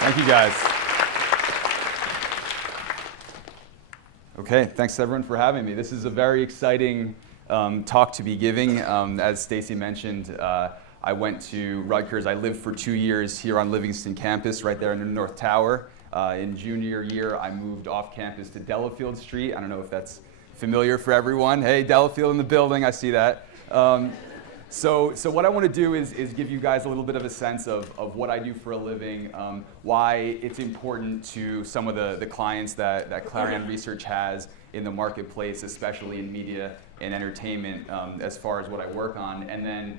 Thank you, guys. Okay, thanks everyone for having me. This is a very exciting talk to be giving. As Stacy mentioned, I went to Rutgers. I lived for 2 years here on Livingston campus, right there in the North Tower. In junior year, I moved off campus to Delafield Street. I don't know if that's familiar for everyone. Hey, Delafield in the building, I see that. So what I want to do is give you guys a little bit of a sense of what I do for a living, why it's important to some of the clients that Clarion Research has in the marketplace, especially in media and entertainment, as far as what I work on, and then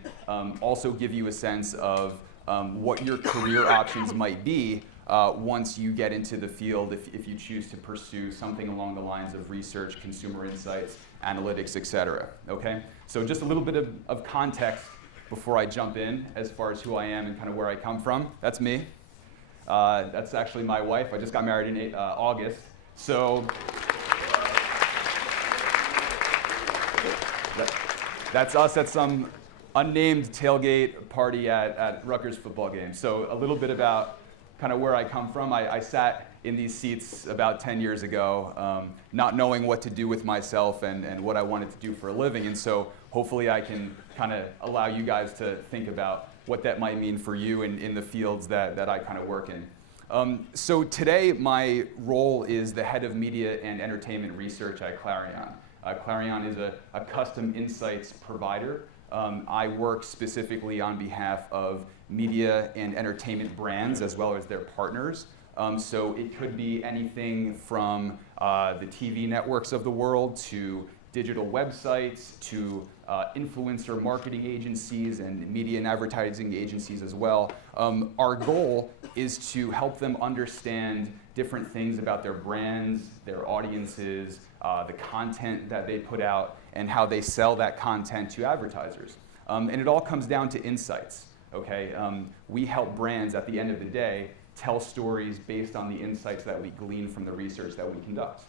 also give you a sense of what your career options might be once you get into the field, if you choose to pursue something along the lines of research, consumer insights, analytics, etc. Okay? So just a little bit of context before I jump in as far as who I am and kind of where I come from. That's me. That's actually my wife. I just got married in August. So that's us at some unnamed tailgate party at Rutgers football game. So a little bit about kind of where I come from. I sat in these seats about 10 years ago, not knowing what to do with myself and what I wanted to do for a living. And so hopefully I can kind of allow you guys to think about what that might mean for you in the fields that I kind of work in. So today my role is the head of media and entertainment research at Clarion. Clarion is a custom insights provider. I work specifically on behalf of media and entertainment brands as well as their partners. So it could be anything from the TV networks of the world to digital websites to influencer marketing agencies and media and advertising agencies as well. Our goal is to help them understand different things about their brands, their audiences, the content that they put out, and how they sell that content to advertisers. And it all comes down to insights. Okay? We help brands at the end of the day tell stories based on the insights that we glean from the research that we conduct.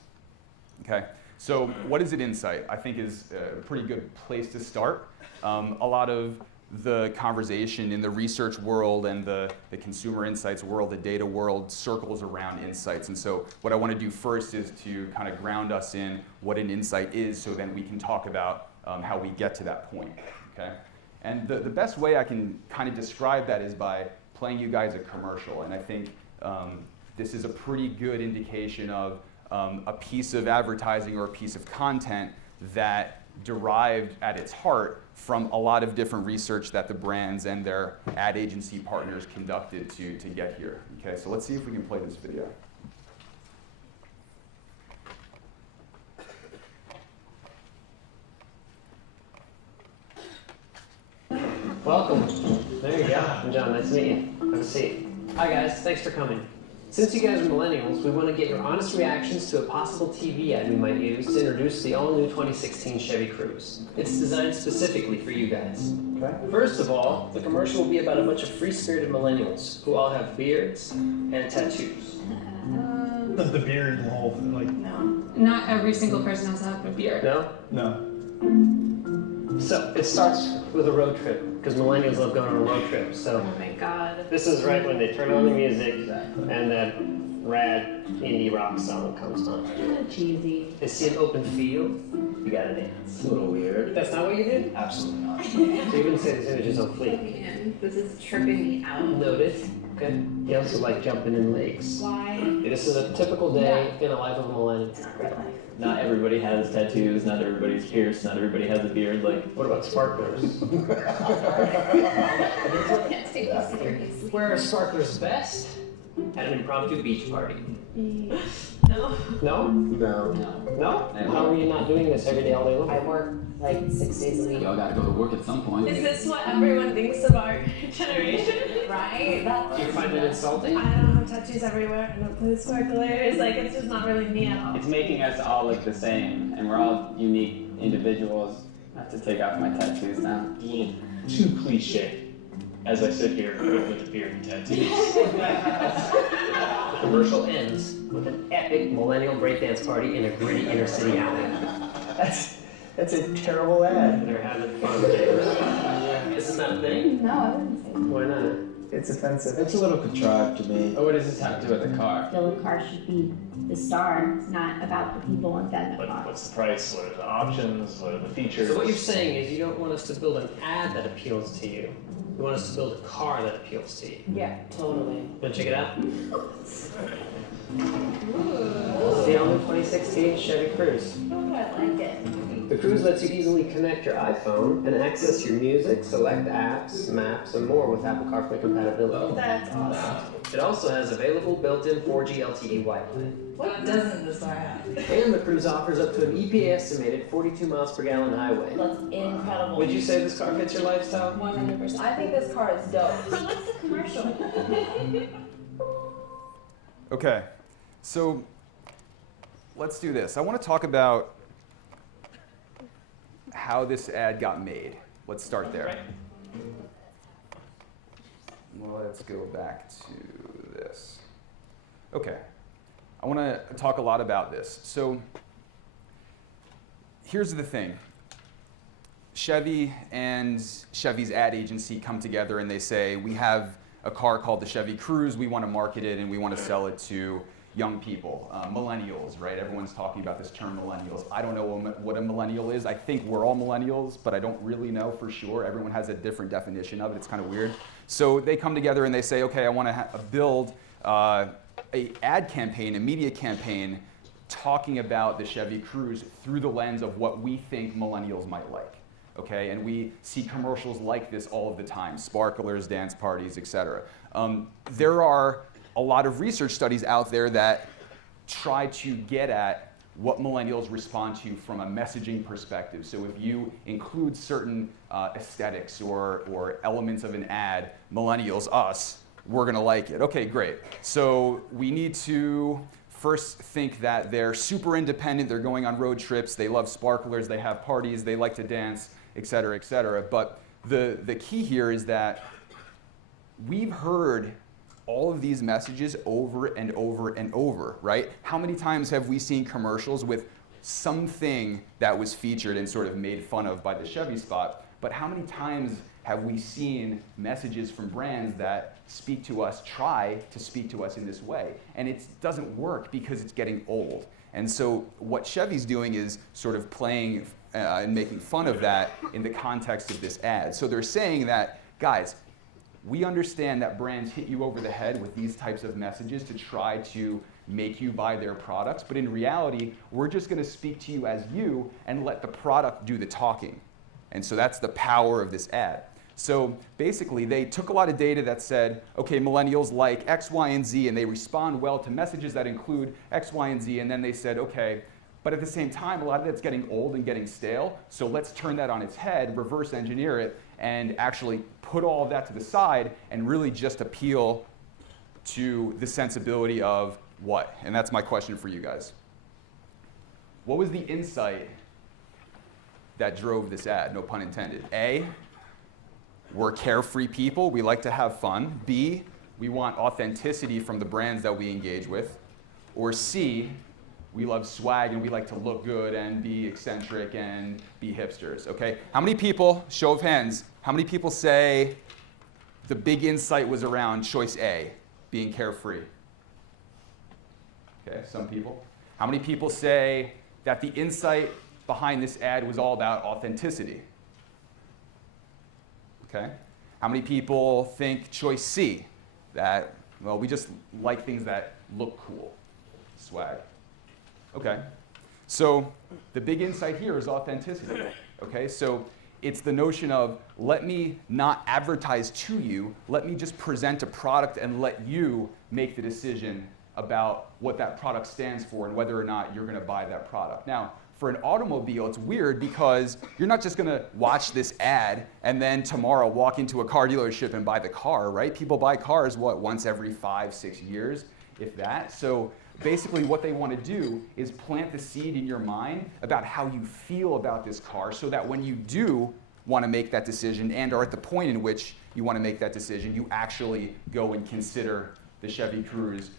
Okay? So what is an insight? I think is a pretty good place to start. A lot of the conversation in the research world and the consumer insights world, the data world, circles around insights. And so what I want to do first is to kind of ground us in what an insight is so then we can talk about how we get to that point. Okay? And the best way I can kind of describe that is by playing you guys a commercial. And I think this is a pretty good indication of a piece of advertising or a piece of content that derived at its heart from a lot of different research that the brands and their ad agency partners conducted to get here. Okay, so let's see if we can play this video. Welcome. There you go. I'm John. Nice to meet you. Have a seat. Hi, guys. Thanks for coming. Since you guys are millennials, we want to get your honest reactions to a possible TV ad we might use to introduce the all-new 2016 Chevy Cruze. It's designed specifically for you guys. Okay. First of all, the commercial will be about a bunch of free-spirited millennials who all have beards and tattoos. The beard and the whole thing, like... No. Not every single person has to have a beard. No? No. So, it starts with a road trip, because millennials love going on a road trip, so... Oh my god. This is right when they turn on the music, and that rad indie rock song comes on. Cheesy. They see an open field, you gotta dance. It's a little weird. That's not what you did? Absolutely not. So you wouldn't say this image is on fleek. Man, this is tripping me out. Noted. Okay. You also like jumping in lakes. Why? This is a typical day in the life of a millennial. It's not real life. Not everybody has tattoos, not everybody's pierced, not everybody has a beard. Like, What about sparklers? I can't take this seriously. Where are sparklers best? At an impromptu beach party. No. No? no. No? Never. How are you not doing this every day all day long? I work like 6 days a week. Y'all gotta go to work at some point. Is this what everyone thinks of our generation? Right? Do you find it insulting? I don't have tattoos everywhere. I don't play sparklers. Like, it's just not really me at all. It's making us all look the same, and we're all unique individuals. I have to take off my tattoos now. A little too cliche as I sit here with the beard and tattoos. The commercial ends with an epic millennial breakdance party in a gritty inner city alley. That's a terrible ad. They're having fun, James. Isn't that a thing? No, I wouldn't say that. Why not? It's offensive. It's a little contrived to me. Oh, what does this have to do with the car? The car should be the star, not about the people inside the car. What's the price? What are the options? What are the features? So what you're saying is you don't want us to build an ad that appeals to you. You want us to build a car that appeals to you. Yeah, totally. Wanna check it out? This is the all-new 2016 Chevy Cruze. Oh, I like it. The Cruze lets you easily connect your iPhone and access your music, select apps, maps, and more with Apple CarPlay compatibility. That's awesome. It also has available built-in 4G LTE Wi-Fi. What doesn't this car have? And the Cruze offers up to an EPA estimated 42 miles per gallon highway. That's incredible. Would you say this car fits your lifestyle? 100%. I think this car is dope. So what's the commercial? Okay, so let's do this. I want to talk about how this ad got made. Let's start there. Well, let's go back to this. Okay, I want to talk a lot about this. So here's the thing. Chevy and Chevy's ad agency come together and they say, we have a car called the Chevy Cruze, we want to market it and we want to sell it to young people, millennials, right? Everyone's talking about this term millennials. I don't know what a millennial is. I think we're all millennials, but I don't really know for sure. Everyone has a different definition of it. It's kind of weird. So they come together and they say, okay, I want to build a ad campaign, a media campaign, talking about the Chevy Cruze through the lens of what we think millennials might like. Okay, and we see commercials like this all of the time, sparklers, dance parties, etc. There are a lot of research studies out there that try to get at what millennials respond to from a messaging perspective. So if you include certain aesthetics or elements of an ad, millennials, us, we're gonna like it. Okay, great. So we need to first think that they're super independent, they're going on road trips, they love sparklers, they have parties, they like to dance, et cetera, et cetera. But the key here is that we've heard all of these messages over and over and over, right? How many times have we seen commercials with something that was featured and sort of made fun of by the Chevy spot? But how many times have we seen messages from brands that speak to us, try to speak to us in this way? And it doesn't work because it's getting old. And so what Chevy's doing is sort of playing and making fun of that in the context of this ad. So they're saying that, guys, we understand that brands hit you over the head with these types of messages to try to make you buy their products, but in reality, we're just gonna speak to you as you and let the product do the talking. And so that's the power of this ad. So basically, they took a lot of data that said, okay, millennials like X, Y, and Z, and they respond well to messages that include X, Y, and Z, and then they said, okay, but at the same time, a lot of that's getting old and getting stale, so let's turn that on its head, reverse engineer it, and actually put all of that to the side and really just appeal to the sensibility of what? And that's my question for you guys. What was the insight that drove this ad? No pun intended. A, we're carefree people, we like to have fun. B, we want authenticity from the brands that we engage with. Or C, we love swag and we like to look good and be eccentric and be hipsters, okay? How many people, show of hands, how many people say the big insight was around choice A, being carefree? Okay, some people. How many people say that the insight behind this ad was all about authenticity? Okay. How many people think choice C, that, well, we just like things that look cool, swag? Okay. So the big insight here is authenticity. Okay, so it's the notion of let me not advertise to you, let me just present a product and let you make the decision about what that product stands for and whether or not you're going to buy that product. Now, for an automobile, it's weird because you're not just going to watch this ad and then tomorrow walk into a car dealership and buy the car, right? People buy cars, what, once every 5-6 years, if that? So basically what they want to do is plant the seed in your mind about how you feel about this car so that when you do want to make that decision and are at the point in which you want to make that decision, you actually go and consider the Chevy Cruze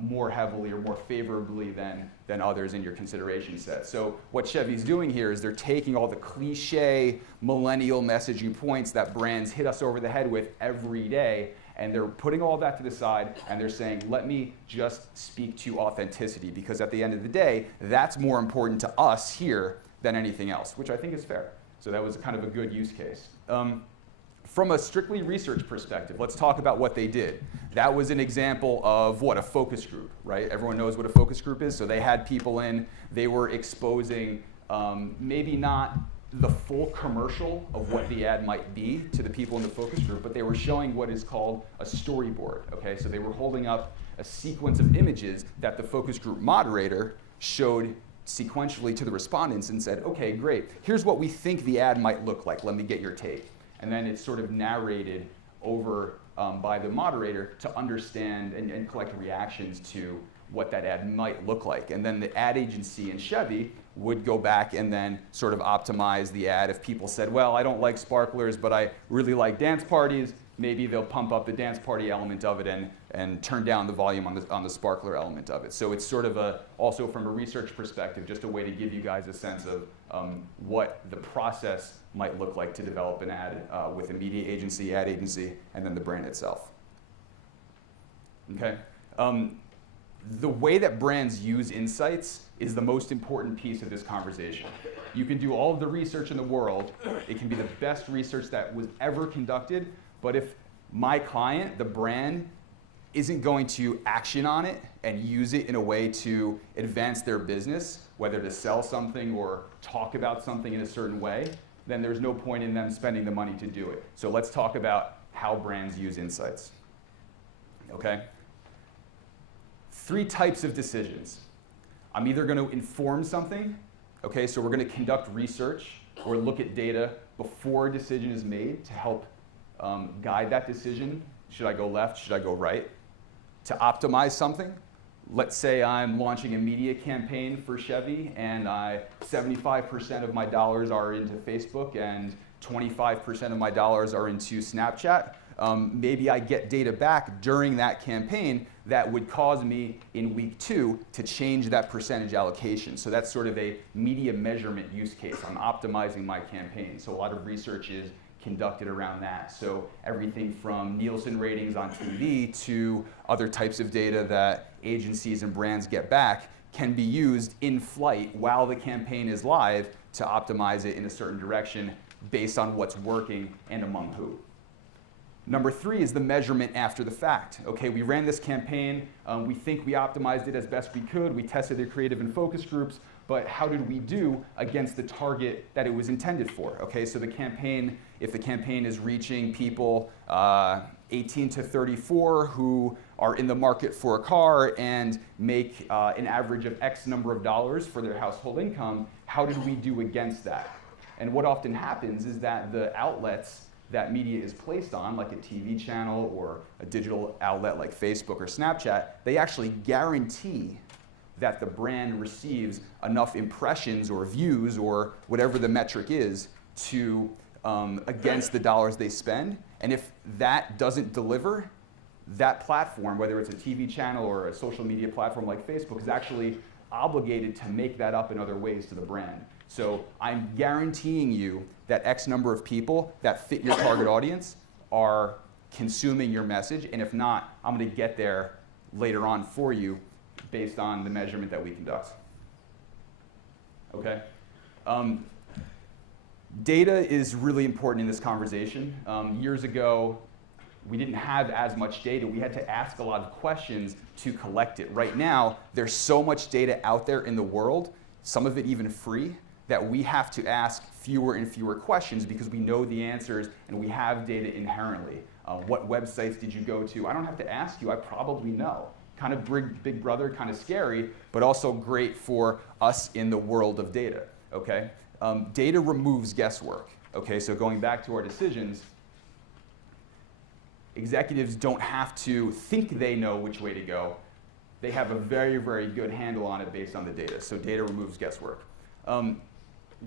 more heavily or more favorably than others in your consideration set. So what Chevy's doing here is they're taking all the cliche millennial messaging points that brands hit us over the head with every day, And they're putting all that to the side, and they're saying, let me just speak to authenticity, because at the end of the day, that's more important to us here than anything else, which I think is fair. So that was kind of a good use case. From a strictly research perspective, let's talk about what they did. That was an example of what? A focus group, right? Everyone knows what a focus group is. So they had people in, they were exposing maybe not the full commercial of what the ad might be to the people in the focus group, but they were showing what is called a storyboard, okay? So they were holding up a sequence of images that the focus group moderator showed sequentially to the respondents and said, okay, great, here's what we think the ad might look like, let me get your take. And then it's sort of narrated over by the moderator to understand and collect reactions to what that ad might look like. And then the ad agency in Chevy would go back and then sort of optimize the ad. If people said, well, I don't like sparklers, but I really like dance parties, maybe they'll pump up the dance party element of it and turn down the volume on the sparkler element of it. So it's sort of also from a research perspective, just a way to give you guys a sense of what the process might look like to develop an ad with a media agency, ad agency, and then the brand itself. Okay. The way that brands use insights is the most important piece of this conversation. You can do all of the research in the world. It can be the best research that was ever conducted, but if my client, the brand, isn't going to action on it and use it in a way to advance their business, whether to sell something or talk about something in a certain way, then there's no point in them spending the money to do it. So let's talk about how brands use insights. Okay? 3 types of decisions. I'm either going to inform something, okay, so we're going to conduct research or look at data before a decision is made to help guide that decision. Should I go left? Should I go right? To optimize something. Let's say I'm launching a media campaign for Chevy and 75% of my dollars are into Facebook and 25% of my dollars are into Snapchat. Maybe I get data back during that campaign that would cause me in week 2 to change that percentage allocation. So that's sort of a media measurement use case. I'm optimizing my campaign. So a lot of research is conducted around that. So everything from Nielsen ratings on TV to other types of data that agencies and brands get back can be used in flight while the campaign is live to optimize it in a certain direction based on what's working and among who. Number 3 is the measurement after the fact. Okay, we ran this campaign, we think we optimized it as best we could, we tested the creative and focus groups, but how did we do against the target that it was intended for? Okay, so the campaign, if the campaign is reaching people 18 to 34 who are in the market for a car and make an average of X number of dollars for their household income, how did we do against that? And what often happens is that the outlets that media is placed on, like a TV channel or a digital outlet like Facebook or Snapchat, they actually guarantee that the brand receives enough impressions or views or whatever the metric is to against the dollars they spend. And if that doesn't deliver, that platform, whether it's a TV channel or a social media platform like Facebook, is actually obligated to make that up in other ways to the brand. So I'm guaranteeing you that X number of people that fit your target audience are consuming your message, and if not, I'm going to get there later on for you based on the measurement that we conduct. Okay? Data is really important in this conversation. Years ago, we didn't have as much data. We had to ask a lot of questions to collect it. Right now, there's so much data out there in the world, some of it even free, that we have to ask fewer and fewer questions because we know the answers and we have data inherently. What websites did you go to? I don't have to ask you, I probably know. Kind of big brother, kind of scary, but also great for us in the world of data, okay? Data removes guesswork, okay? So going back to our decisions, executives don't have to think they know which way to go. They have a very, very good handle on it based on the data. So data removes guesswork.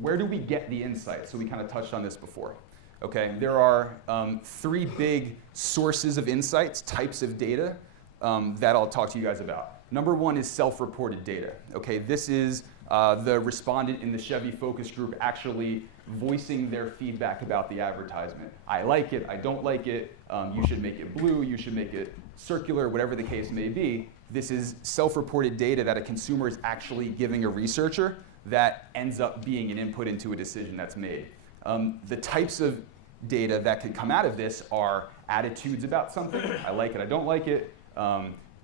Where do we get the insight? So we kind of touched on this before. Okay, there are 3 big sources of insights, types of data that I'll talk to you guys about. Number 1 is self-reported data. Okay, this is the respondent in the Chevy focus group actually voicing their feedback about the advertisement. I like it, I don't like it, You should make it blue, you should make it circular, whatever the case may be. This is self-reported data that a consumer is actually giving a researcher that ends up being an input into a decision that's made. The types of data that could come out of this are attitudes about something, I like it, I don't like it,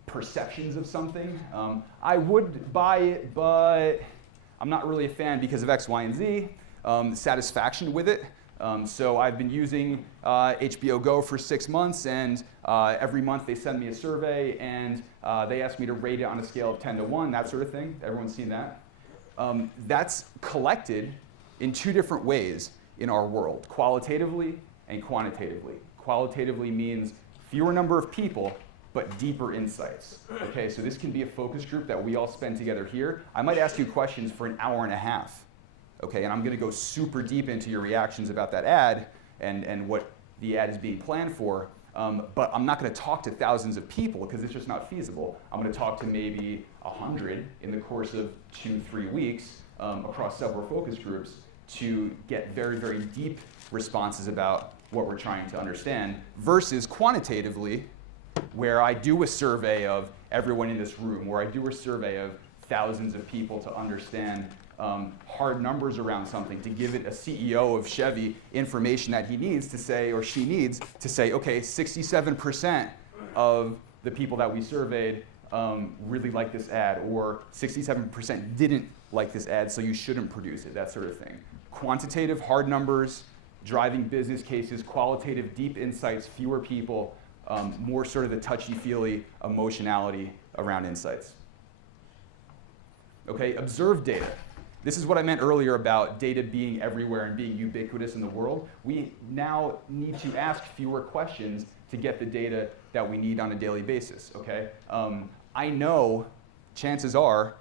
perceptions of something. I would buy it, but I'm not really a fan because of X, Y, and Z. Satisfaction with it. So I've been using HBO Go for 6 months, and every month they send me a survey, and they ask me to rate it on a scale of 10 to 1, that sort of thing. Everyone's seen that. That's collected in 2 different ways in our world, qualitatively and quantitatively. Qualitatively means fewer number of people, but deeper insights. Okay, so this can be a focus group that we all spend together here. I might ask you questions for an hour and a half. Okay, and I'm going to go super deep into your reactions about that ad and what the ad is being planned for, but I'm not going to talk to thousands of people because it's just not feasible. I'm going to talk to maybe 100 in the course of 2-3 weeks across several focus groups to get very, very deep responses about what we're trying to understand, versus quantitatively, where I do a survey of everyone in this room, where I do a survey of thousands of people to understand hard numbers around something, to give it a CEO of Chevy information that he needs to say, or she needs to say, okay, 67% of the people that we surveyed really like this ad, or 67% didn't like this ad, so you shouldn't produce it, that sort of thing. Quantitative, hard numbers, driving business cases, qualitative, deep insights, fewer people, more sort of the touchy-feely emotionality around insights. Okay, observed data. This is what I meant earlier about data being everywhere and being ubiquitous in the world. We now need to ask fewer questions to get the data that we need on a daily basis, okay? I know, chances are,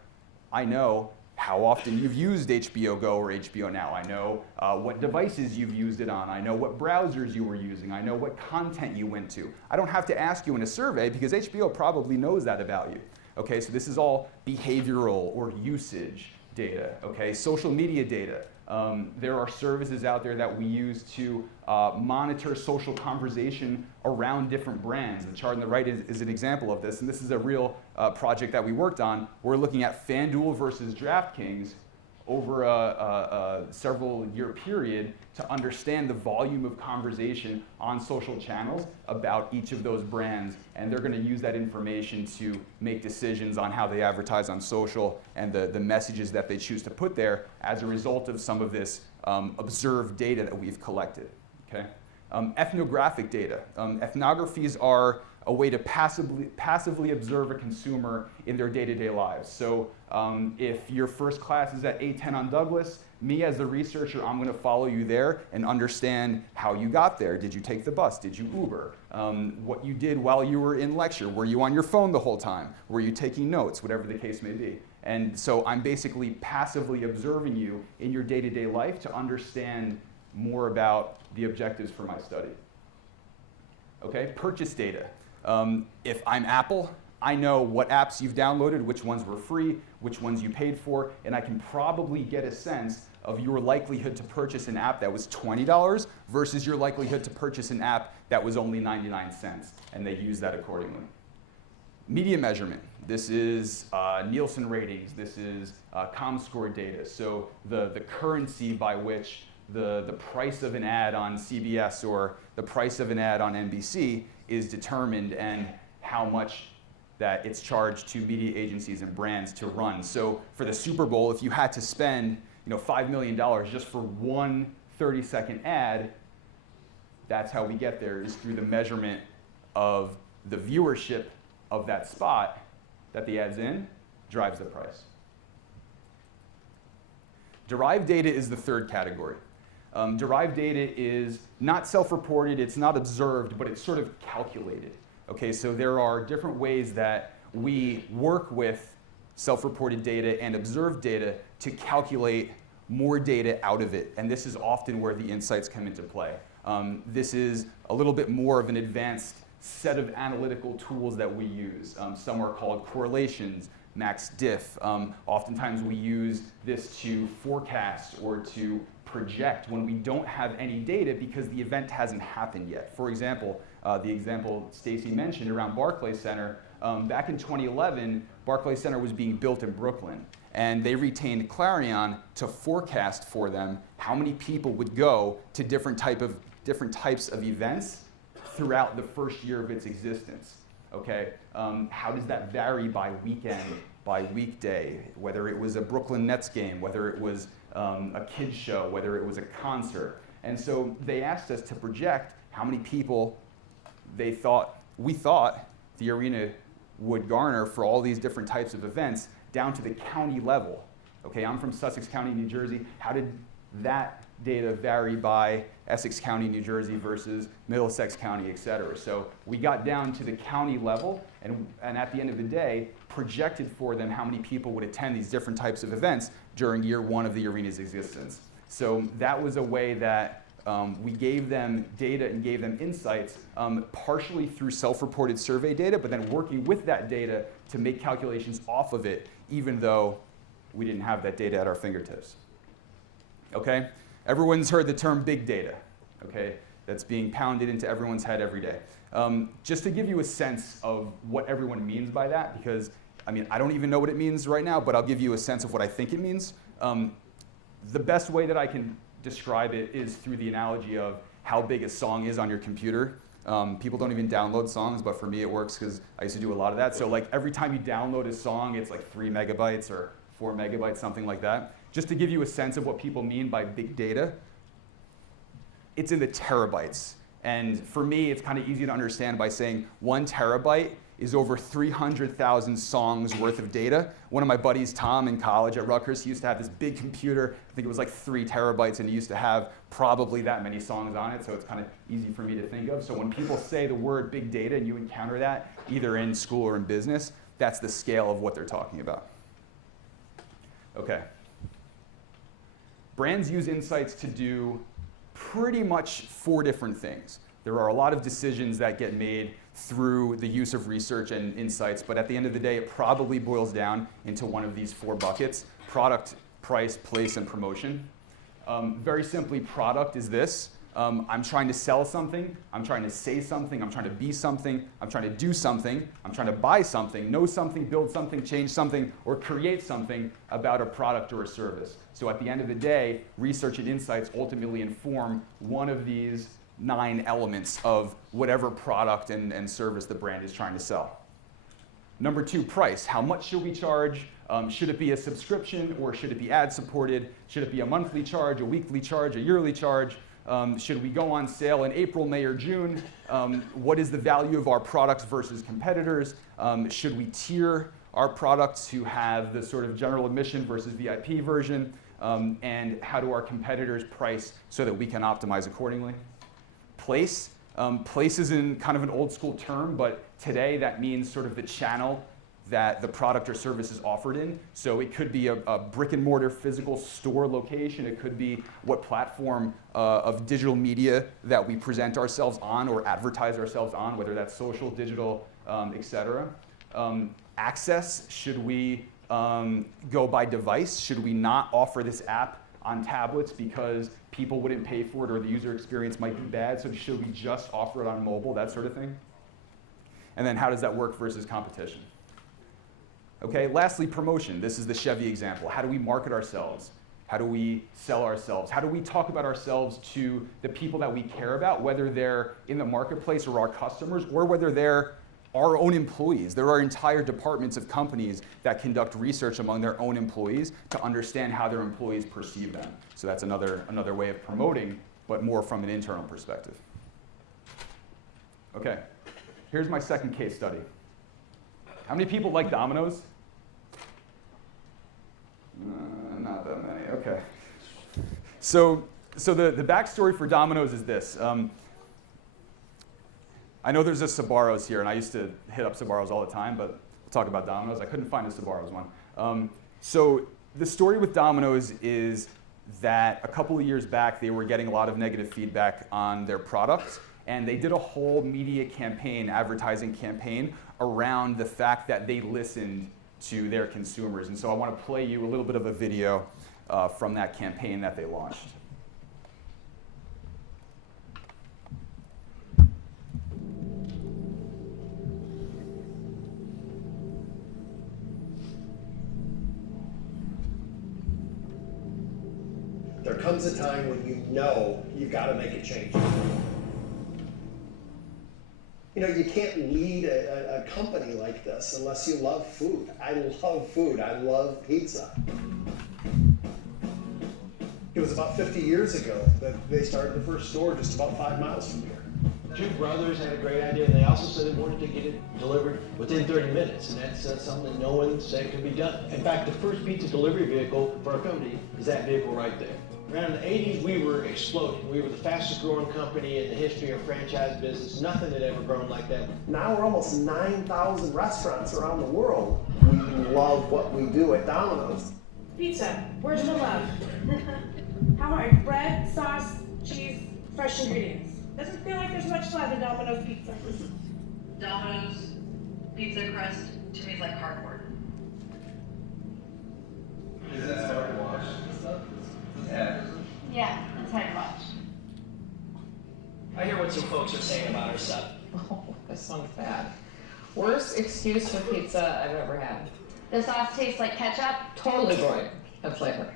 I know how often you've used HBO Go or HBO Now. I know what devices you've used it on. I know what browsers you were using. I know what content you went to. I don't have to ask you in a survey because HBO probably knows that about you. Okay, so this is all behavioral or usage data, okay? Social media data. There are services out there that we use to monitor social conversation around different brands. The chart on the right is an example of this, and this is a real project that we worked on. We're looking at FanDuel versus DraftKings over a several year period to understand the volume of conversation on social channels about each of those brands, and they're going to use that information to make decisions on how they advertise on social and the messages that they choose to put there as a result of some of this observed data that we've collected. Okay? Ethnographic data. Ethnographies are a way to passively observe a consumer in their day-to-day lives. So if your first class is at 810 on Douglas, me as the researcher, I'm going to follow you there and understand how you got there. Did you take the bus? Did you Uber? What you did while you were in lecture. Were you on your phone the whole time? Were you taking notes? Whatever the case may be. And so I'm basically passively observing you in your day-to-day life to understand more about the objectives for my study. Okay, purchase data. If I'm Apple, I know what apps you've downloaded, which ones were free, which ones you paid for, and I can probably get a sense of your likelihood to purchase an app that was $20 versus your likelihood to purchase an app that was only 99 cents, and they use that accordingly. Media measurement. This is Nielsen ratings. This is ComScore data. So the currency by which the price of an ad on CBS or the price of an ad on NBC is determined, and how much that it's charged to media agencies and brands to run. So for the Super Bowl, if you had to spend $5 million just for one 30-second ad, that's how we get there, is through the measurement of the viewership of that spot that the ad's in drives the price. Derived data is the third category. Derived data is not self-reported, it's not observed, but it's sort of calculated. Okay, so there are different ways that we work with self-reported data and observed data to calculate more data out of it, and this is often where the insights come into play. This is a little bit more of an advanced set of analytical tools that we use. Some are called correlations, max diff. Oftentimes we use this to forecast or to project when we don't have any data because the event hasn't happened yet. For example, the example Stacy mentioned around Barclays Center, back in 2011, Barclays Center was being built in Brooklyn. And they retained Clarion to forecast for them how many people would go to different types of events throughout the first year of its existence. Okay, how does that vary by weekend, by weekday? Whether it was a Brooklyn Nets game, whether it was a kids show, whether it was a concert. And so they asked us to project how many people we thought the arena would garner for all these different types of events down to the county level. Okay, I'm from Sussex County, New Jersey. How did that data vary by Essex County, New Jersey versus Middlesex County, et cetera? So we got down to the county level and at the end of the day, projected for them how many people would attend these different types of events during year one of the arena's existence. So that was a way that we gave them data and gave them insights, partially through self-reported survey data, but then working with that data to make calculations off of it, even though we didn't have that data at our fingertips. Okay? Everyone's heard the term big data, okay? That's being pounded into everyone's head every day. Just to give you a sense of what everyone means by that, because I mean, I don't even know what it means right now, but I'll give you a sense of what I think it means. The best way that I can describe it is through the analogy of how big a song is on your computer. People don't even download songs, but for me it works because I used to do a lot of that. So like every time you download a song, it's like 3 megabytes or 4 megabytes, something like that. Just to give you a sense of what people mean by big data, it's in the terabytes. And for me, it's kind of easy to understand by saying 1 terabyte is over 300,000 songs worth of data. One of my buddies, Tom, in college at Rutgers, he used to have this big computer. I think it was like 3 terabytes, and he used to have probably that many songs on it, so it's kind of easy for me to think of. So when people say the word big data and you encounter that, either in school or in business, that's the scale of what they're talking about. Okay. Brands use insights to do pretty much 4 different things. There are a lot of decisions that get made through the use of research and insights, but at the end of the day, it probably boils down into one of these 4 buckets: product, price, place, and promotion. Very simply, product is this. I'm trying to sell something, I'm trying to say something, I'm trying to be something, I'm trying to do something, I'm trying to buy something, know something, build something, change something, or create something about a product or a service. So at the end of the day, research and insights ultimately inform one of these 9 elements of whatever product and service the brand is trying to sell. Number 2, price. How much should we charge? Should it be a subscription or should it be ad-supported? Should it be a monthly charge, a weekly charge, a yearly charge? Should we go on sale in April, May, or June? What is the value of our products versus competitors? Should we tier our products to have the sort of general admission versus VIP version? And how do our competitors price so that we can optimize accordingly? Place. Place is in kind of an old school term, but today that means sort of the channel that the product or service is offered in. So it could be a brick and mortar physical store location. It could be what platform of digital media that we present ourselves on or advertise ourselves on, whether that's social, digital, et cetera. Access, should we go by device? Should we not offer this app on tablets because people wouldn't pay for it or the user experience might be bad? So should we just offer it on mobile, that sort of thing? And then how does that work versus competition? Okay, lastly, promotion. This is the Chevy example. How do we market ourselves? How do we sell ourselves? How do we talk about ourselves to the people that we care about, whether they're in the marketplace or our customers, or whether they're our own employees? There are entire departments of companies that conduct research among their own employees to understand how their employees perceive them. So that's another way of promoting, but more from an internal perspective. Okay, here's my second case study. How many people like Domino's? Not that many, okay. So the backstory for Domino's is this. I know there's a Sbarro's here, and I used to hit up Sbarro's all the time, but we'll talk about Domino's. I couldn't find a Sbarro's one. So the story with Domino's is that a couple of years back, they were getting a lot of negative feedback on their products, and they did a whole media campaign, advertising campaign, around the fact that they listened to their consumers. And so I want to play you a little bit of a video from that campaign that they launched. There comes a time when you know you've got to make a change. You know, you can't lead a company like this unless you love food. I love food. I love pizza. It was about 50 years ago that they started the first store just about 5 miles from here. Two brothers had a great idea, and they also said they wanted to get it delivered within 30 minutes, and that's something that no one said could be done. In fact, the first pizza delivery vehicle for our company is that vehicle right there. Around the 80s, we were exploding. We were the fastest growing company in the history of franchise business. Nothing had ever grown like that. Now we're almost 9,000 restaurants around the world. We love what we do at Domino's. Pizza, where's the love? How hard? Bread, sauce, cheese, fresh ingredients. Doesn't feel like there's much love in Domino's pizza. Domino's pizza crust to me is like cardboard. Is that hard to watch? Yeah. Yeah, it's hard to watch. I hear what some folks are saying about our stuff. Oh, this one's bad. Worst excuse for pizza I've ever had. The sauce tastes like ketchup. Totally void of flavor.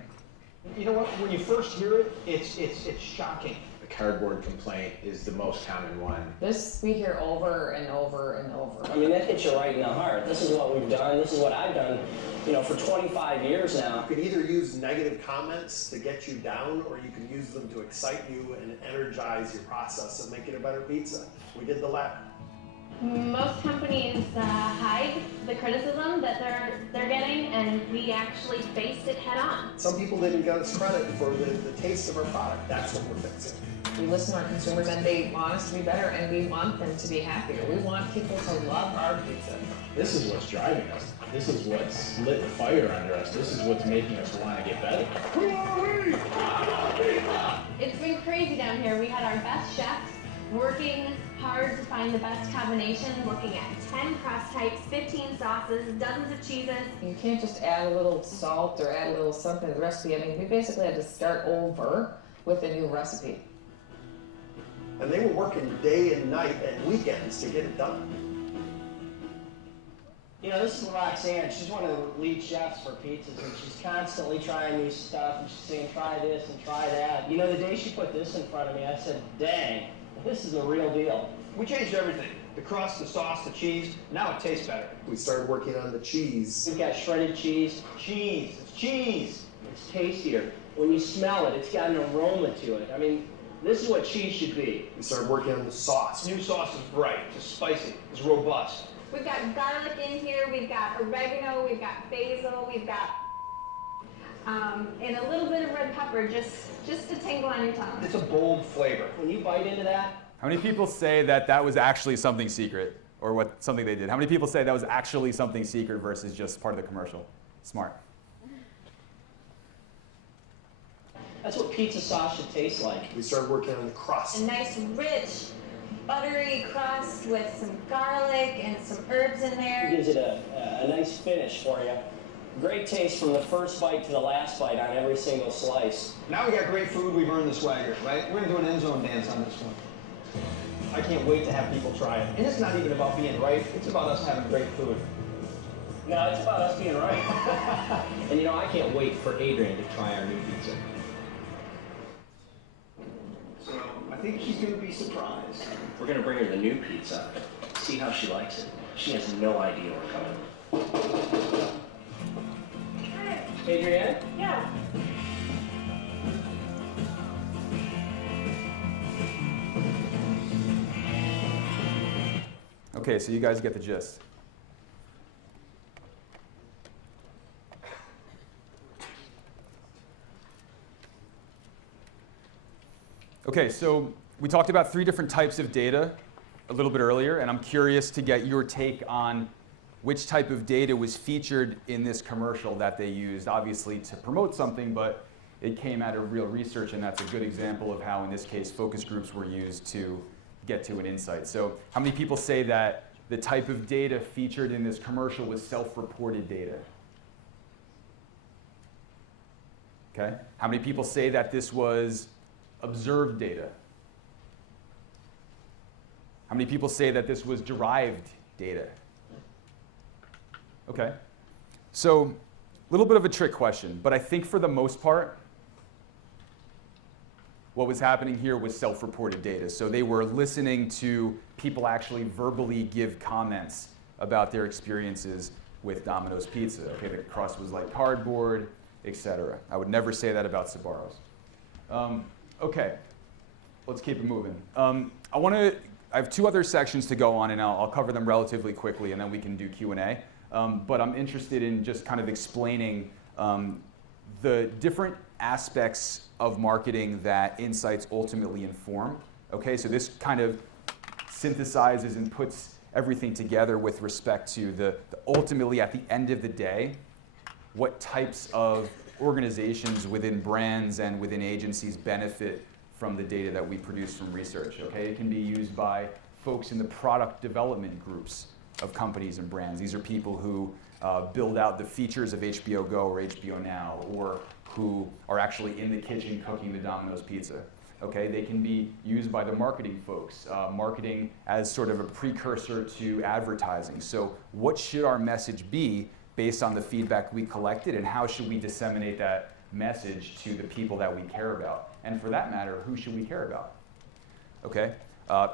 You know what? When you first hear it, it's shocking. The cardboard complaint is the most common one. This we hear over and over and over. I mean, that hits you right in the heart. This is what we've done. This is what I've done, you know, for 25 years now. You can either use negative comments to get you down, or you can use them to excite you and energize your process and make it a better pizza. We did the latter. Most companies hide the criticism that they're getting, and we actually faced it head on. Some people didn't get us credit for the taste of our product. That's what we're fixing. We listen to our consumers, and they want us to be better, and we want them to be happier. We want people to love our pizza. This is what's driving us. This is what's lit the fire under us. This is what's making us want to get better. It's been crazy down here. We had our best chefs working hard to find the best combination, looking at 10 crust types, 15 sauces, dozens of cheeses. You can't just add a little salt or add a little something to the recipe. I mean, we basically had to start over with a new recipe. And they were working day and night and weekends to get it done. You know, this is Roxanne. She's one of the lead chefs for pizzas, and she's constantly trying new stuff, and she's saying, try this and try that. You know, the day she put this in front of me, I said, dang, this is the real deal. We changed everything. The crust, the sauce, the cheese. Now it tastes better. We started working on the cheese. We've got shredded cheese. Cheese. It's cheese. It's tastier. When you smell it, it's got an aroma to it. I mean, this is what cheese should be. We started working on the sauce. New sauce is bright, it's spicy, it's robust. We've got garlic in here, we've got oregano, we've got basil, we've got and a little bit of red pepper just to tingle on your tongue. It's a bold flavor. When you bite into that, How many people say that that was actually something secret, or something they did? How many people say that was actually something secret versus just part of the commercial? Smart. that's what pizza sauce should taste like. We started working on the crust. A nice, rich, buttery crust with some garlic and some herbs in It there. gives it a nice finish for you. Great taste from the first bite to the last bite on every single slice. Now we got great food, we've earned the swagger, right? We're gonna do an end zone dance on this one. I can't wait to have people try it. And it's not even about being right, it's about us having great food. No, it's about us being right. And you know, I can't wait for Adrian to try our new pizza. So I think she's gonna be surprised. We're gonna bring her the new pizza, see how she likes it. She has no idea we're coming. Hi. Adrienne? Yeah. Okay, so you guys get the gist. Okay, so we talked about 3 different types of data a little bit earlier, and I'm curious to get your take on which type of data was featured in this commercial that they used, obviously to promote something, but it came out of real research, and that's a good example of how, in this case, focus groups were used to get to an insight. So how many people say that the type of data featured in this commercial was self-reported data? Okay. How many people say that this was observed data? How many people say that this was derived data? Okay. So a little bit of a trick question, but I think for the most part, what was happening here was self-reported data. So they were listening to people actually verbally give comments about their experiences with Domino's Pizza. Okay, the crust was like cardboard, etc. I would never say that about Sbarro's. Okay, let's keep it moving. I have 2 other sections to go on, and I'll cover them relatively quickly, and then we can do Q&A. But I'm interested in just kind of explaining the different aspects of marketing that insights ultimately inform. Okay, so this kind of synthesizes and puts everything together with respect to the ultimately, at the end of the day, what types of organizations within brands and within agencies benefit from the data that we produce from research. Okay, it can be used by folks in the product development groups of companies and brands. These are people who build out the features of HBO Go or HBO Now, or who are actually in the kitchen cooking the Domino's pizza. Okay, they can be used by the marketing folks, marketing as sort of a precursor to advertising. So what should our message be based on the feedback we collected, and how should we disseminate that message to the people that we care about? And for that matter, who should we care about? Okay,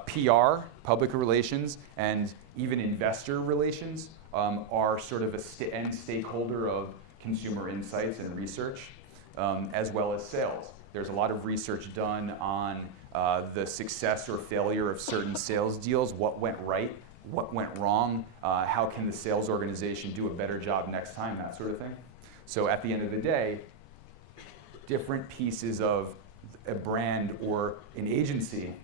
PR, public relations, and even investor relations are sort of a end stakeholder of consumer insights and research, as well as sales. There's a lot of research done on the success or failure of certain sales deals, what went right, what went wrong, how can the sales organization do a better job next time, that sort of thing. So at the end of the day, different pieces of a brand or an agency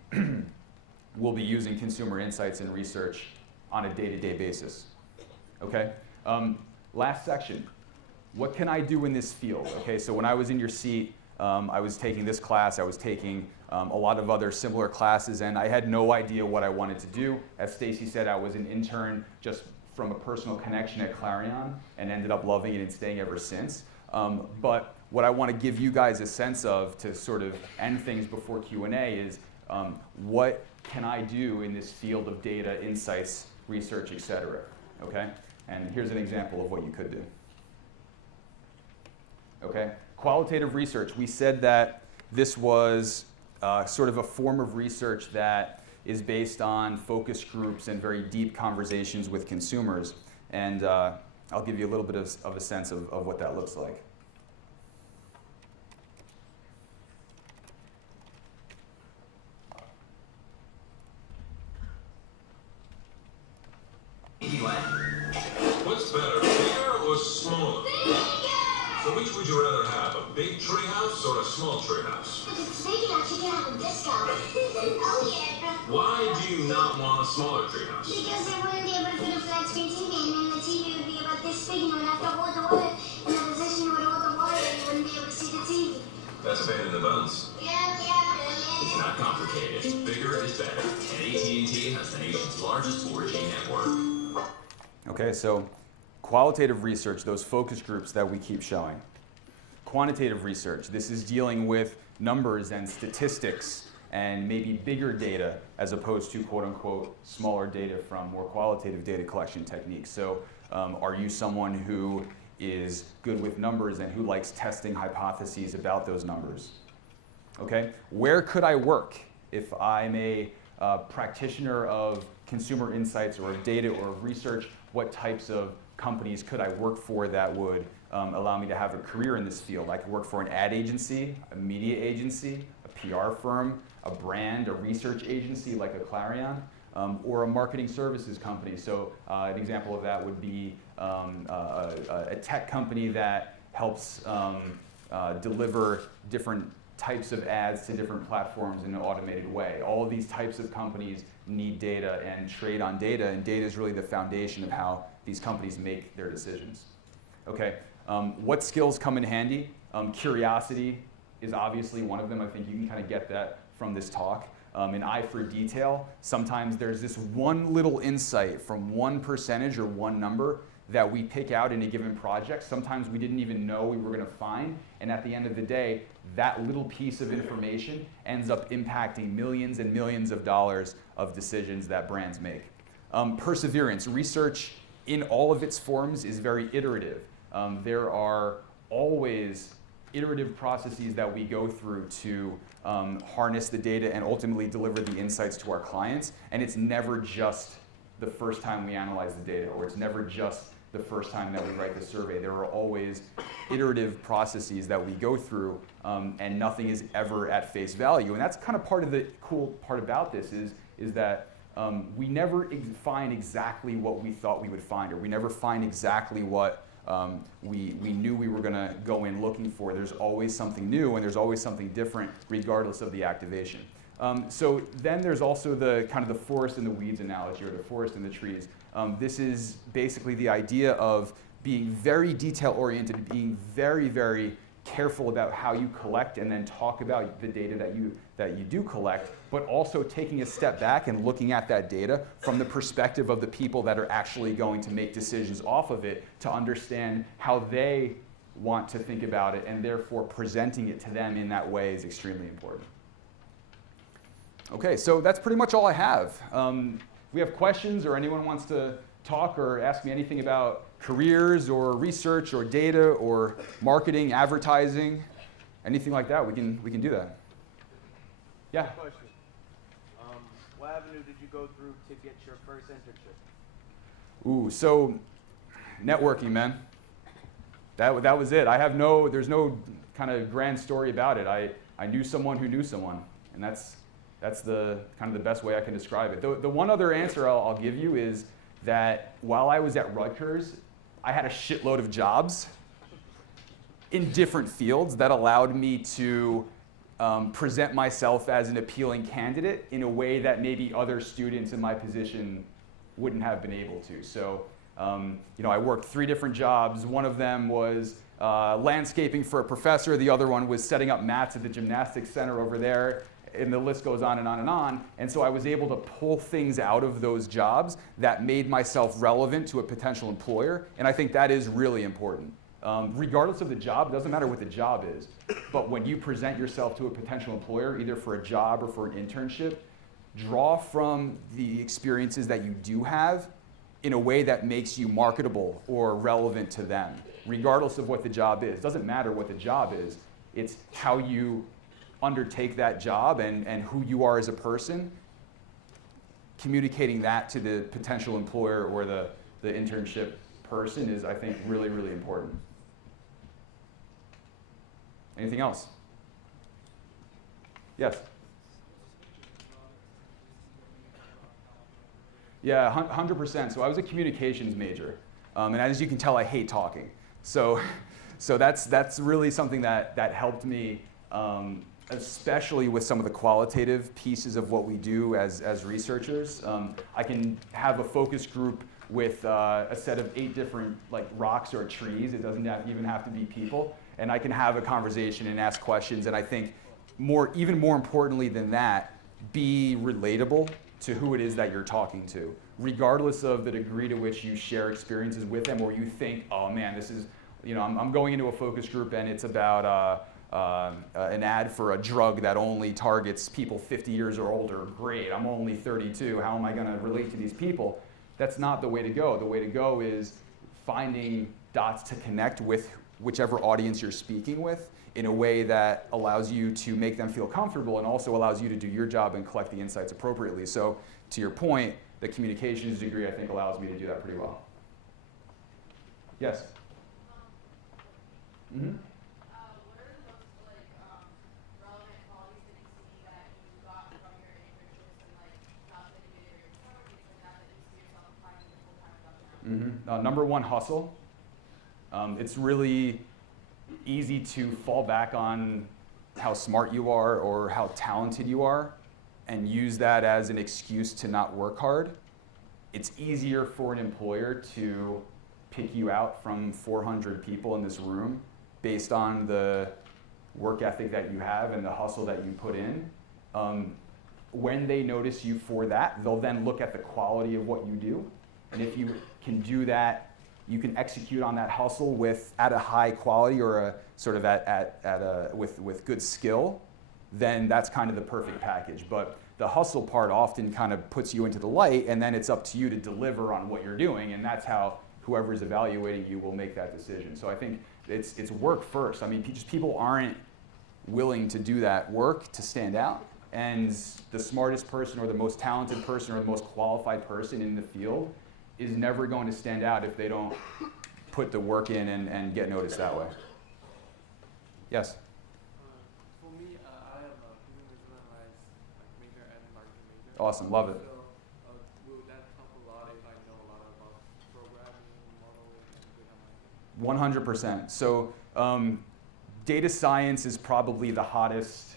will be using consumer insights and research on a day-to-day basis. Okay? Last section. What can I do in this field? Okay, so when I was in your seat, I was taking this class, I was taking a lot of other similar classes, and I had no idea what I wanted to do. As Stacy said, I was an intern just from a personal connection at Clarion, and ended up loving it and staying ever since. But what I want to give you guys a sense of to sort of end things before Q&A is what can I do in this field of data, insights, research, et cetera, okay? And here's an example of what you could do. Okay, qualitative research. We said that this was sort of a form of research that is based on focus groups and very deep conversations with consumers. And I'll give you a little bit of a sense of what that looks like. What's better, bigger or smaller? So which would you rather have, a big treehouse or a small treehouse? If it's big enough, you can have a discount. Oh yeah. Why do you not want a smaller treehouse? Because I wouldn't be able to fit a flat screen TV, and then the TV would be about this big, and I would have to hold the water in the position with all the water, and you wouldn't be able to see the TV. That's a pain in the buns. Yeah. It's not complicated. Bigger is better. And AT&T has the nation's largest 4G network. Okay, so qualitative research, those focus groups that we keep showing. Quantitative research, this is dealing with numbers and statistics and maybe bigger data as opposed to quote unquote smaller data from more qualitative data collection techniques. So are you someone who is good with numbers and who likes testing hypotheses about those numbers? Okay, where could I work if I'm a practitioner of consumer insights or of data or of research? What types of companies could I work for that would allow me to have a career in this field? I could work for an ad agency, a media agency, a PR firm, a brand, a research agency like a Clarion, or a marketing services company. So an example of that would be a tech company that helps deliver different types of ads to different platforms in an automated way. All of these types of companies need data and trade on data, and data is really the foundation of how these companies make their decisions. Okay, what skills come in handy? Curiosity is obviously one of them. I think you can kind of get that from this talk. An eye for detail. Sometimes there's this one little insight from one percentage or one number that we pick out in a given project. Sometimes we didn't even know we were going to find, and at the end of the day, that little piece of information ends up impacting millions and millions of dollars of decisions that brands make. Perseverance. Research in all of its forms is very iterative. There are always iterative processes that we go through to harness the data and ultimately deliver the insights to our clients. And it's never just the first time we analyze the data, or it's never just the first time that we write the survey. There are always iterative processes that we go through, and nothing is ever at face value. And that's kind of part of the cool part about this is that we never find exactly what we thought we would find, or we never find exactly what we knew we were going to go in looking for. There's always something new, and there's always something different regardless of the activation. So then there's also the kind of the forest and the weeds analogy, or the forest and the trees. This is basically the idea of being very detail-oriented, being very, very careful about how you collect and then talk about the data that you do collect, but also taking a step back and looking at that data from the perspective of the people that are actually going to make decisions off of it, to understand how they want to think about it, and therefore presenting it to them in that way is extremely important. Okay, so that's pretty much all I have. If we have questions, or anyone wants to talk or ask me anything about careers or research or data or marketing, advertising, anything like that, we can do that. Yeah? Question. What avenue did you go through to get your first internship? Ooh, so networking, man. That was it. There's no kind of grand story about it. I knew someone who knew someone, and that's the kind of the best way I can describe it. The one other answer I'll give you is that while I was at Rutgers, I had a shitload of jobs in different fields that allowed me to present myself as an appealing candidate in a way that maybe other students in my position wouldn't have been able to. So, I worked 3 different jobs. One of them was landscaping for a professor. The other one was setting up mats at the gymnastics center over there. And the list goes on and on and on. And so I was able to pull things out of those jobs that made myself relevant to a potential employer. And I think that is really important. Regardless of the job, it doesn't matter what the job is. But when you present yourself to a potential employer, either for a job or for an internship, draw from the experiences that you do have in a way that makes you marketable or relevant to them, regardless of what the job is. It doesn't matter what the job is. It's how you undertake that job and who you are as a person. Communicating that to the potential employer or the internship person is, I think, really, really important. Anything else? Yes? Yeah, 100%. So I was a communications major. And as you can tell, I hate talking. So that's really something that helped me, especially with some of the qualitative pieces of what we do as researchers. I can have a focus group with a set of 8 different rocks or trees. It doesn't even have to be people. And I can have a conversation and ask questions. And I think even more importantly than that, be relatable to who it is that you're talking to, regardless of the degree to which you share experiences with them, or you think, oh man, this is, I'm going into a focus group and it's about an ad for a drug that only targets people 50 years or older. Great, I'm only 32. How am I going to relate to these people? That's not the way to go. The way to go is finding dots to connect with whichever audience you're speaking with in a way that allows you to make them feel comfortable and also allows you to do your job and collect the insights appropriately. So to your point, the communications degree, I think, allows me to do that pretty well. Yes? Mm-hmm. Number one, hustle. It's really easy to fall back on how smart you are or how talented you are and use that as an excuse to not work hard. It's easier for an employer to pick you out from 400 people in this room based on the work ethic that you have and the hustle that you put in. When they notice you for that, they'll then look at the quality of what you do. And if you can do that, you can execute on that hustle at a high quality or with good skill, then that's kind of the perfect package. But the hustle part often kind of puts you into the light, and then it's up to you to deliver on what you're doing, and that's how whoever is evaluating you will make that decision. So I think it's work first. I mean, just people aren't willing to do that work to stand out. And the smartest person or the most talented person or the most qualified person in the field is never going to stand out if they don't put the work in and get noticed that way. Yes? For me, I am a human resource major and marketing major. Awesome, love it. So will that help a lot if I know a lot about programming, modeling, and data mining? 100%. So data science is probably the hottest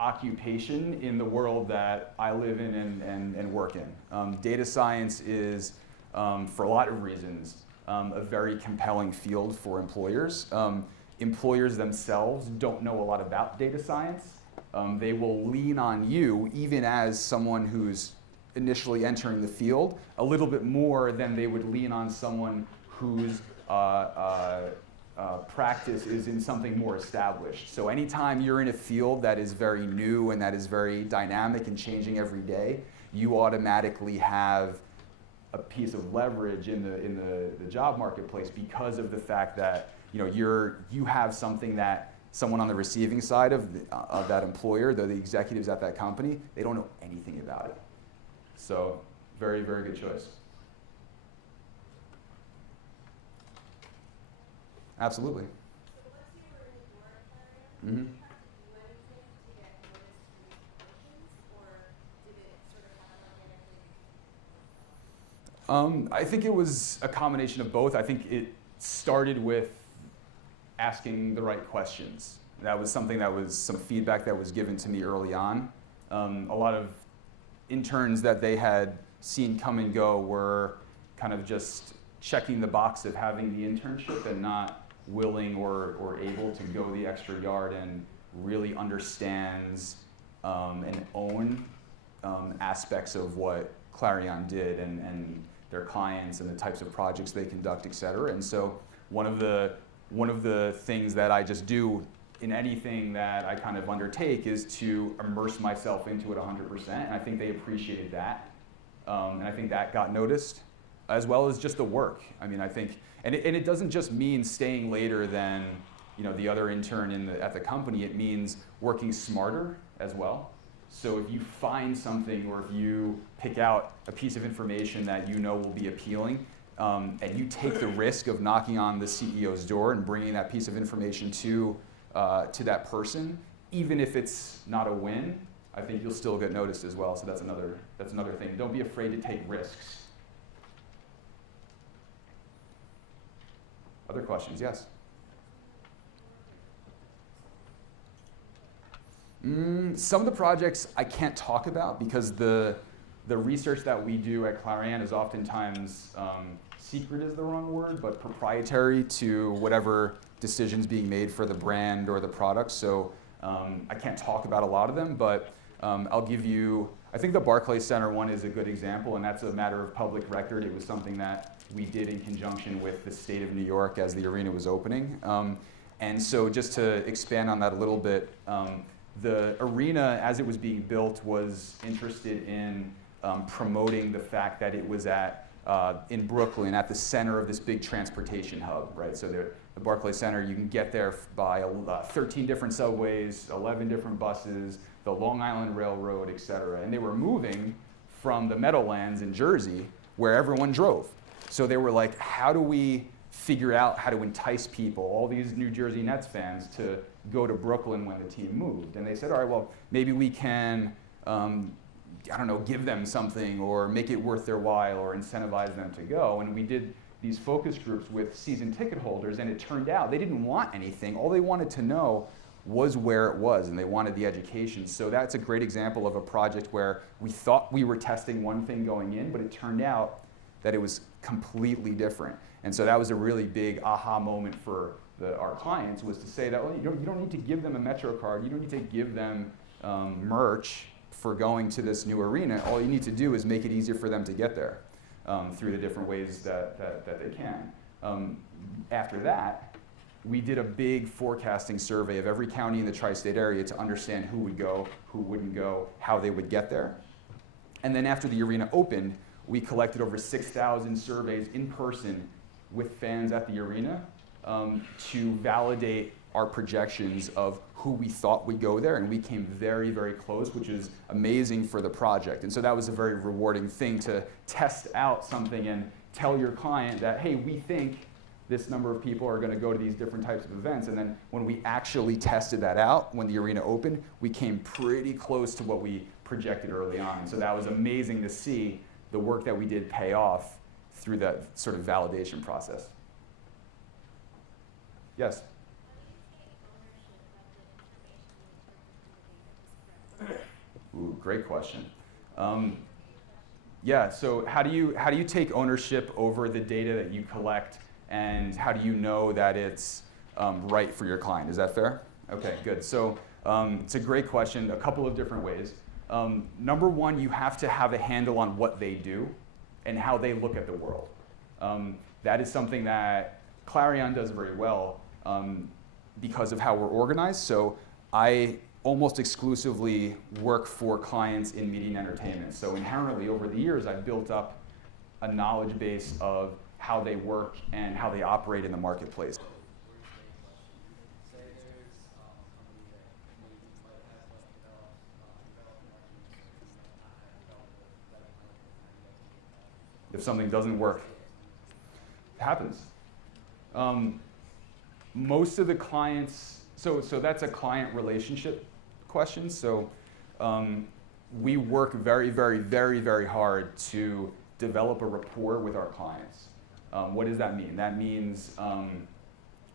occupation in the world that I live in and work in. Data science is, for a lot of reasons, a very compelling field for employers. Employers themselves don't know a lot about data science. They will lean on you, even as someone who's initially entering the field, a little bit more than they would lean on someone whose practice is in something more established. So anytime you're in a field that is very new and that is very dynamic and changing every day, you automatically have a piece of leverage in the job marketplace because of the fact that you have something that someone on the receiving side of that employer, the executives at that company, they don't know anything about it. So very, very good choice. Absolutely. Mm-hmm. I think it was a combination of both. I think it started with asking the right questions. That was something that was some feedback that was given to me early on. A lot of interns that they had seen come and go were kind of just checking the box of having the internship and not willing or able to go the extra yard and really understands and own aspects of what Clarion did and their clients and the types of projects they conduct, et cetera. And so one of the things that I just do in anything that I kind of undertake is to immerse myself into it 100%, and I think they appreciated that. And I think that got noticed, as well as just the work. I mean, I think, and it doesn't just mean staying later than the other intern at the company. It means working smarter as well. So if you find something or if you pick out a piece of information that will be appealing, and you take the risk of knocking on the CEO's door and bringing that piece of information to that person, even if it's not a win, I think you'll still get noticed as well. So that's another thing. Don't be afraid to take risks. Other questions? Yes. Some of the projects I can't talk about because the research that we do at Clarion is oftentimes secret is the wrong word, but proprietary to whatever decisions being made for the brand or the product. So I can't talk about a lot of them, but I'll give you, I think the Barclays Center one is a good example, and that's a matter of public record. It was something that we did in conjunction with the state of New York as the arena was opening. And so just to expand on that a little bit, the arena, as it was being built, was interested in promoting the fact that it was in Brooklyn, at the center of this big transportation hub, right? So the Barclays Center, you can get there by 13 different subways, 11 different buses, the Long Island Railroad, et cetera. And they were moving from the Meadowlands in Jersey, where everyone drove. So they were like, how do we figure out how to entice people, all these New Jersey Nets fans, to go to Brooklyn when the team moved? And they said, all right, well, maybe we can, give them something or make it worth their while or incentivize them to go. And we did these focus groups with season ticket holders, and it turned out they didn't want anything. All they wanted to know was where it was, and they wanted the education. So that's a great example of a project where we thought we were testing one thing going in, but it turned out that it was completely different. And so that was a really big aha moment for our clients, was to say that, well, you don't need to give them a Metro card, you don't need to give them merch for going to this new arena. All you need to do is make it easier for them to get there through the different ways that they can. After that, we did a big forecasting survey of every county in the tri-state area to understand who would go, who wouldn't go, how they would get there. And then after the arena opened, we collected over 6,000 surveys in person with fans at the arena to validate our projections of who we thought would go there, and we came very, very close, which is amazing for the project. And so that was a very rewarding thing to test out something and tell your client that, hey, we think this number of people are going to go to these different types of events. And then when we actually tested that out, when the arena opened, we came pretty close to what we projected early on. And so that was amazing to see the work that we did pay off through that sort of validation process. Yes? Ooh, great question. Yeah, so how do you take ownership over the data that you collect, and how do you know that it's right for your client? Is that fair? Okay, good. So it's a great question, a couple of different ways. Number one, you have to have a handle on what they do and how they look at the world. That is something that Clarion does very well because of how we're organized. So I almost exclusively work for clients in media and entertainment. So inherently, over the years, I've built up a knowledge base of how they work and how they operate in the marketplace. If something doesn't work, it happens. Most of the clients, so that's a client relationship question. So we work very, very, very, very hard to develop a rapport with our clients. What does that mean? That means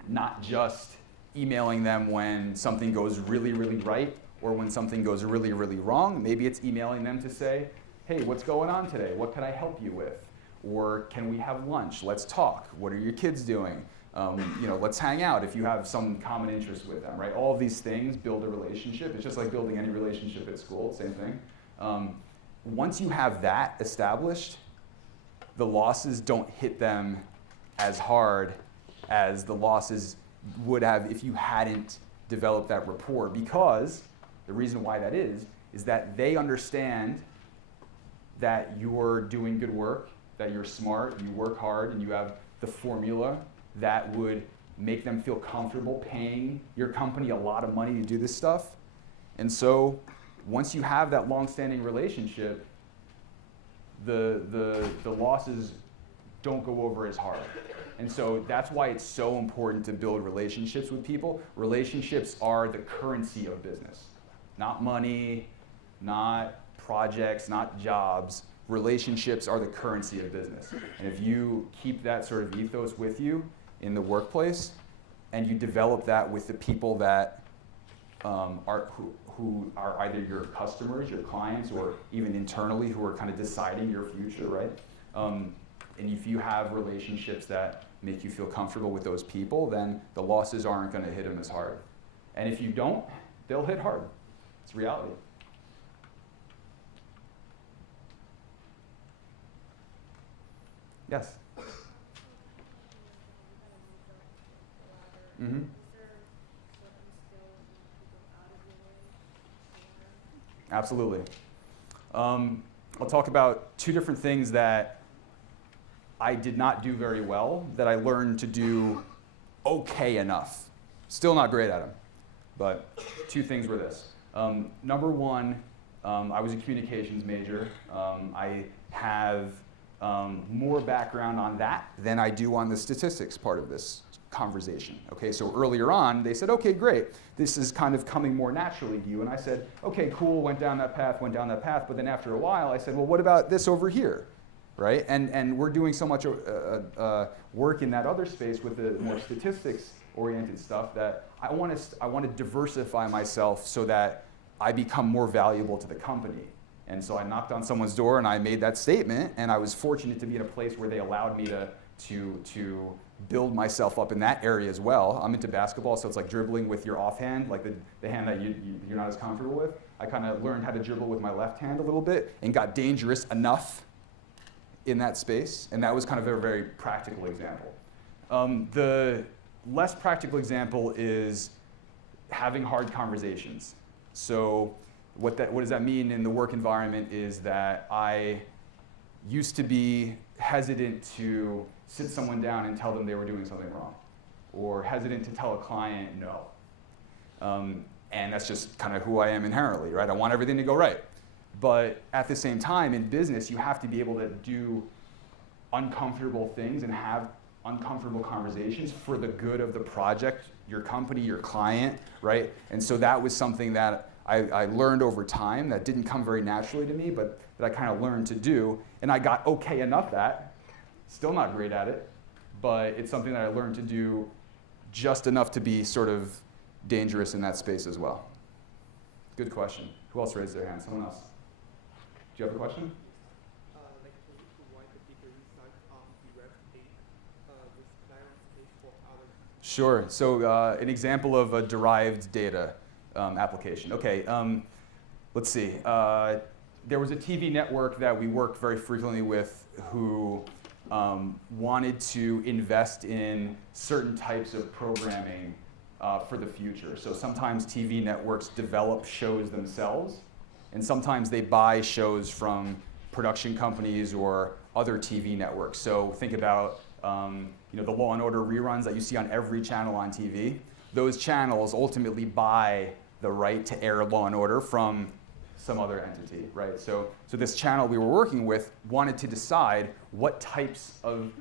not just emailing them when something goes really, really right or when something goes really, really wrong. Maybe it's emailing them to say, hey, what's going on today? What can I help you with? Or can we have lunch? Let's talk. What are your kids doing? Let's hang out if you have some common interest with them, right? All of these things build a relationship. It's just like building any relationship at school, same thing. Once you have that established, the losses don't hit them as hard as the losses would have if you hadn't developed that rapport, because the reason why that is that they understand that you're doing good work, that you're smart, you work hard, and you have the formula that would make them feel comfortable paying your company a lot of money to do this stuff. And so once you have that long-standing relationship, the losses don't go over as hard. And so that's why it's so important to build relationships with people. Relationships are the currency of business. Not money, not projects, not jobs. Relationships are the currency of business. And if you keep that sort of ethos with you in the workplace, and you develop that with the people that who are either your customers, your clients, or even internally who are kind of deciding your future, right? And if you have relationships that make you feel comfortable with those people, then the losses aren't going to hit them as hard. And if you don't, they'll hit hard. It's reality. Yes? Mm-hmm. Absolutely. I'll talk about two different things that I did not do very well, that I learned to do okay enough. Still not great at them, but two things were this. Number one, I was a communications major. I have more background on that than I do on the statistics part of this conversation. Okay, so earlier on, they said, okay, great. This is kind of coming more naturally to you. And I said, okay, cool, went down that path. But then after a while, I said, well, what about this over here? Right? And we're doing so much work in that other space with the more statistics-oriented stuff that I want to diversify myself so that I become more valuable to the company. And so I knocked on someone's door and I made that statement, and I was fortunate to be in a place where they allowed me to build myself up in that area as well. I'm into basketball, so it's like dribbling with your offhand, like the hand that you're not as comfortable with. I kind of learned how to dribble with my left hand a little bit and got dangerous enough in that space, and that was kind of a very practical example. The less practical example is having hard conversations. So what does that mean in the work environment is that I used to be hesitant to sit someone down and tell them they were doing something wrong, or hesitant to tell a client no. And that's just kind of who I am inherently, right? I want everything to go right. But at the same time, in business, you have to be able to do uncomfortable things and have uncomfortable conversations for the good of the project, your company, your client, right? And so that was something that I learned over time that didn't come very naturally to me, but that I kind of learned to do. And I got okay enough at, still not great at it, but it's something that I learned to do just enough to be sort of dangerous in that space as well. Good question. Who else raised their hand? Someone else? Do you have a question? Like why the bigger insight on Derived with Clarence case for others? Sure. So an example of a derived data application. Okay, let's see. There was a TV network that we worked very frequently with who wanted to invest in certain types of programming for the future. So sometimes TV networks develop shows themselves, and sometimes they buy shows from production companies or other TV networks. So think about the Law and Order reruns that you see on every channel on TV. Those channels ultimately buy the right to air Law and Order from some other entity, right? So this channel we were working with wanted to decide what types of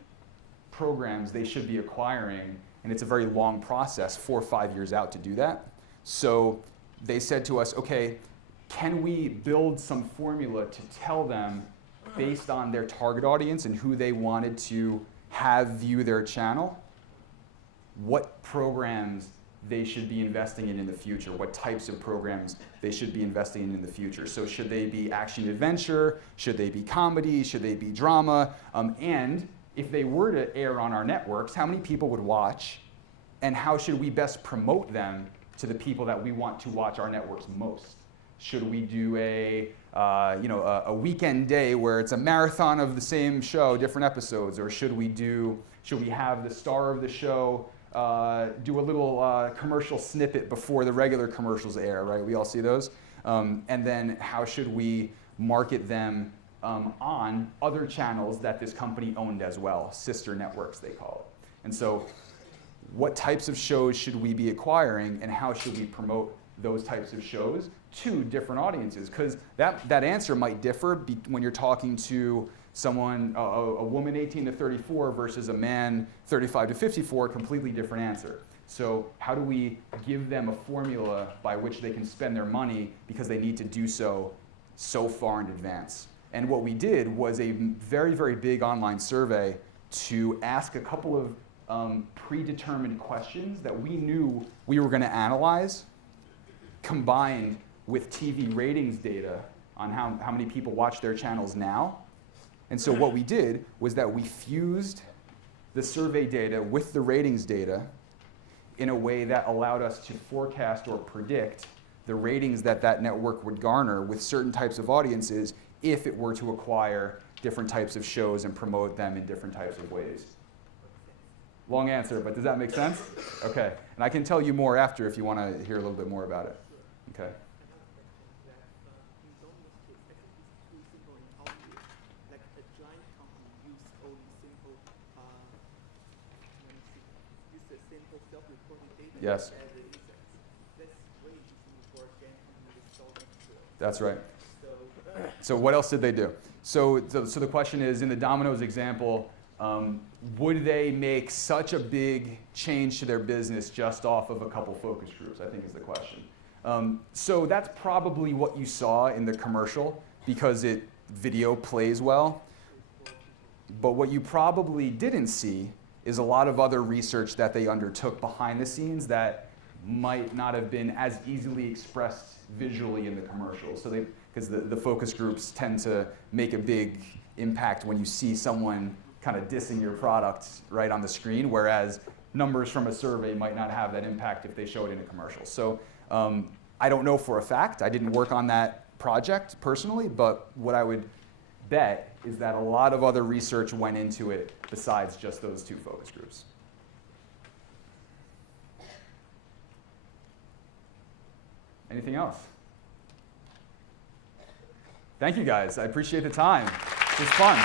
programs they should be acquiring, and it's a very long process, 4 or 5 years out to do that. So they said to us, okay, can we build some formula to tell them, based on their target audience and who they wanted to have view their channel, what programs they should be investing in the future, what types of programs they should be investing in the future. So should they be action adventure? Should they be comedy? Should they be drama? And if they were to air on our networks, how many people would watch? And how should we best promote them to the people that we want to watch our networks most? Should we do a weekend day where it's a marathon of the same show, different episodes? Or should we have the star of the show do a little commercial snippet before the regular commercials air, right? We all see those. And then how should we market them on other channels that this company owned as well, sister networks they call it. And so what types of shows should we be acquiring, and how should we promote those types of shows to different audiences? Because that answer might differ when you're talking to someone, a woman 18 to 34 versus a man 35 to 54, completely different answer. So how do we give them a formula by which they can spend their money because they need to do so far in advance? And what we did was a very, very big online survey to ask a couple of predetermined questions that we knew we were going to analyze, combined with TV ratings data on how many people watch their channels now. And so what we did was that we fused the survey data with the ratings data in a way that allowed us to forecast or predict the ratings that network would garner with certain types of audiences if it were to acquire different types of shows and promote them in different types of ways. Long answer, but does that make sense? Okay, and I can tell you more after if you want to hear a little bit more about it. Okay. Yes. That's right. So what else did they do? So the question is, in the Dominos example, would they make such a big change to their business just off of a couple focus groups, I think is the question. So that's probably what you saw in the commercial because video plays well. But what you probably didn't see is a lot of other research that they undertook behind the scenes that might not have been as easily expressed visually in the commercials. So because the focus groups tend to make a big impact when you see someone kind of dissing your product right on the screen, whereas numbers from a survey might not have that impact if they show it in a commercial. So I don't know for a fact. I didn't work on that project personally, but what I would bet is that a lot of other research went into it besides just those two focus groups. Anything else? Thank you guys. I appreciate the time. It was fun.